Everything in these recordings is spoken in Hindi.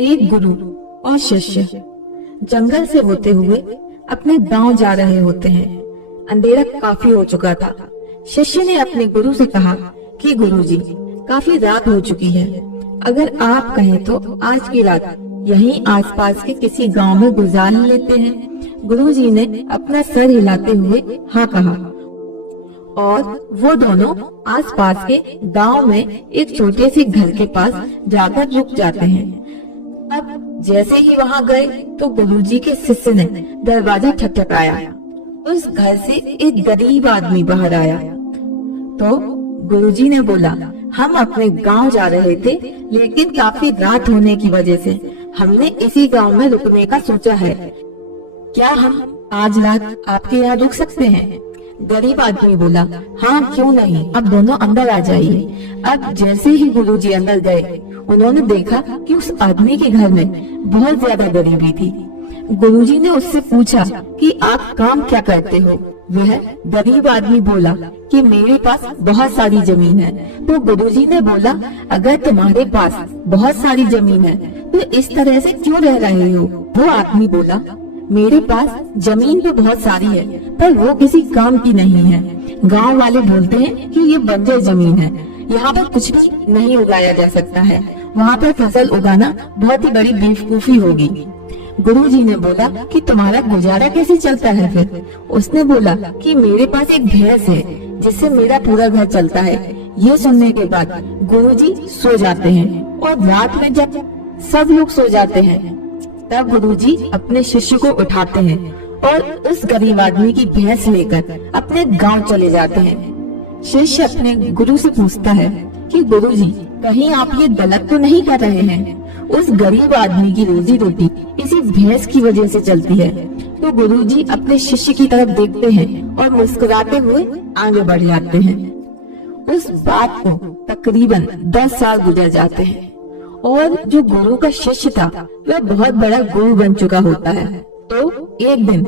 एक गुरु और शिष्य जंगल से होते हुए अपने गांव जा रहे होते हैं। अंधेरा काफी हो चुका था। शिष्य ने अपने गुरु से कहा कि गुरुजी, काफी रात हो चुकी है, अगर आप कहें तो आज की रात यहीं आसपास के किसी गांव में गुजार लेते हैं। गुरुजी ने अपना सर हिलाते हुए हाँ कहा और वो दोनों आसपास के गांव में एक छोटे से घर के पास जाकर रुक जाते हैं। अब जैसे ही वहां गए तो गुरुजी के शिष्य ने दरवाजा ठकठकाया। उस घर से एक गरीब आदमी बाहर आया तो गुरुजी ने बोला, हम अपने गांव जा रहे थे, लेकिन काफी रात होने की वजह से हमने इसी गांव में रुकने का सोचा है। क्या हम आज रात आपके यहाँ रुक सकते हैं? गरीब आदमी बोला, हाँ क्यों नहीं, अब दोनों अंदर आ जाइए। अब जैसे ही गुरुजी अंदर गए, उन्होंने देखा कि उस आदमी के घर में बहुत ज्यादा गरीबी थी। गुरुजी ने उससे पूछा कि आप काम क्या करते हो? वह गरीब आदमी बोला कि मेरे पास बहुत सारी जमीन है। तो गुरुजी ने बोला, अगर तुम्हारे पास बहुत सारी जमीन है तो इस तरह से क्यों रह रहे हो? वो आदमी बोला, मेरे पास जमीन तो बहुत सारी है, पर वो किसी काम की नहीं है। गांव वाले बोलते हैं कि ये बंजर जमीन है, यहाँ पर कुछ भी नहीं उगाया जा सकता है, वहाँ पर फसल उगाना बहुत ही बड़ी बेवकूफी होगी। गुरुजी ने बोला कि तुम्हारा गुजारा कैसे चलता है फिर? उसने बोला कि मेरे पास एक भैंस है जिससे मेरा पूरा घर चलता है। ये सुनने के बाद गुरुजी सो जाते हैं और रात में जब सब लोग सो जाते हैं तब गुरुजी अपने शिष्य को उठाते हैं और उस गरीब आदमी की भैंस लेकर अपने गांव चले जाते हैं। शिष्य अपने गुरु से पूछता है कि गुरुजी, कहीं आप ये गलत तो नहीं कर रहे हैं? उस गरीब आदमी की रोजी रोटी इसी भैंस की वजह से चलती है। तो गुरुजी अपने शिष्य की तरफ देखते हैं और मुस्कुराते हुए आगे बढ़ जाते हैं। उस बात को तकरीबन 10 साल गुजर जाते हैं और जो गुरु का शिष्य था वह बहुत बड़ा गुरु बन चुका होता है। तो एक दिन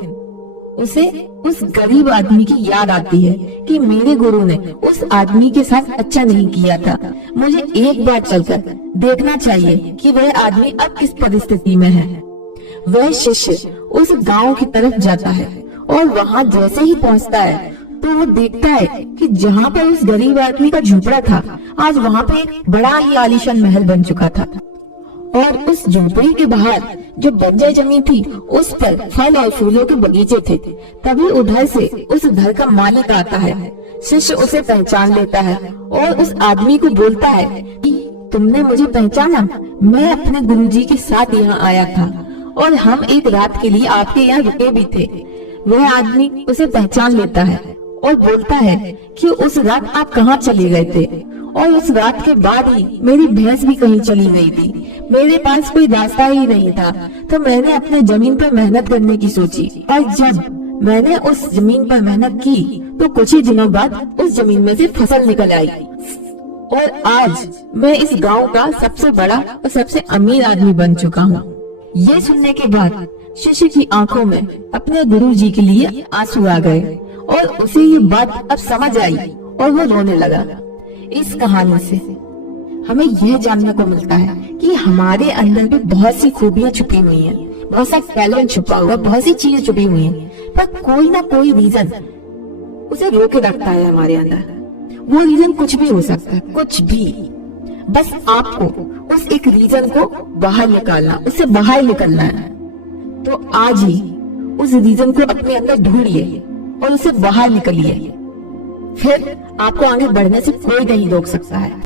उसे उस गरीब आदमी की याद आती है कि मेरे गुरु ने उस आदमी के साथ अच्छा नहीं किया था, मुझे एक बार चलकर देखना चाहिए कि वह आदमी अब किस परिस्थिति में है। वह शिष्य उस गांव की तरफ जाता है और वहां जैसे ही पहुंचता है तो वो देखता है कि जहाँ पर उस गरीब आदमी का झोपड़ा था, आज वहाँ पे एक बड़ा ही आलीशान महल बन चुका था और उस झोपड़ी के बाहर जो बंजर जमीन थी उस पर फल और फूलों के बगीचे थे। तभी उधर से उस घर का मालिक आता है। शिष्य उसे पहचान लेता है और उस आदमी को बोलता है कि तुमने मुझे पहचाना? मैं अपने गुरुजी के साथ यहाँ आया था और हम एक रात के लिए आपके यहाँ रुके भी थे। वह आदमी उसे पहचान लेता है और बोलता है कि उस रात आप कहाँ चले गए थे? और उस रात के बाद ही मेरी भैंस भी कहीं चली गई थी, मेरे पास कोई रास्ता ही नहीं था, तो मैंने अपने जमीन पर मेहनत करने की सोची और जब मैंने उस जमीन पर मेहनत की तो कुछ ही दिनों बाद उस जमीन में से फसल निकल आई और आज मैं इस गांव का सबसे बड़ा और सबसे अमीर आदमी बन चुका हूँ। ये सुनने के बाद शिष्य की आंखों में अपने गुरुजी के लिए आंसू आ गए और उसे ये बात अब समझ आई और वो रोने लगा। इस कहानी से हमें यह जानने को मिलता है कि हमारे अंदर भी बहुत सी खूबियां छुपी हुई हैं, बहुत सा टैलेंट छुपा हुआ, बहुत सी चीजें छुपी हुई हैं, पर कोई ना कोई रीजन उसे रोके रखता है हमारे अंदर। वो रीजन कुछ भी हो सकता है, कुछ भी, बस आपको उस एक रीजन को बाहर निकालना, उससे बाहर निकलना है। तो आज ही उस रीजन को अपने अंदर ढूंढिए और उसे बाहर निकलिए, फिर आपको आगे बढ़ने से कोई नहीं रोक सकता है।